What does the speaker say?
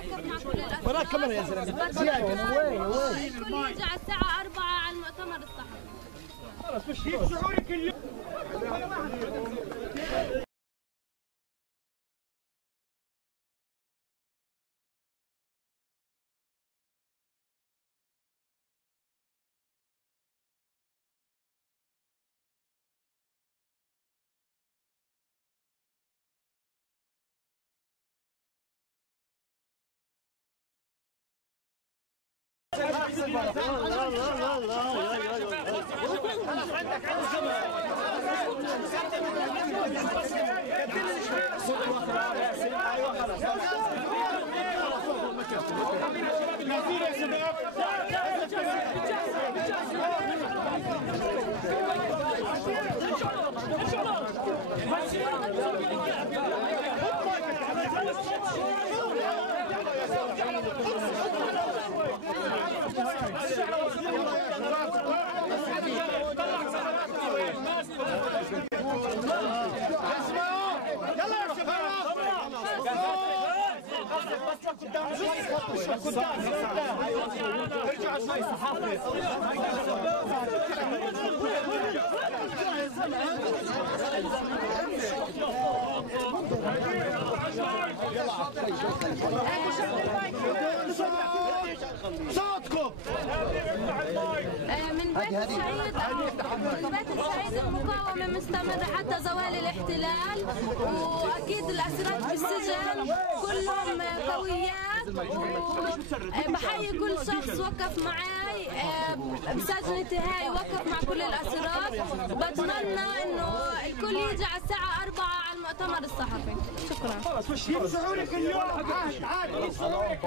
وقف مع كل الأسرار. وراك كاميرا يا زلمه. زياده وين الكل يجي على الساعة 4 على المؤتمر الصحفي. خلاص وش شعورك اليوم؟ صوتكم من بيت الشهيد المقاومة مستمرة حتى زوال الاحتلال، وأكيد الأسرات في السجن كلهم قويات، بحيي كل شخص وقف معي بسجنتي هاي، وقف مع كل الأسرات. بتمنى إنه الكل يجي على الساعة 4 على المؤتمر الصحفي. شكرا. خلاص وش شعورك اليوم؟ عادي شعورك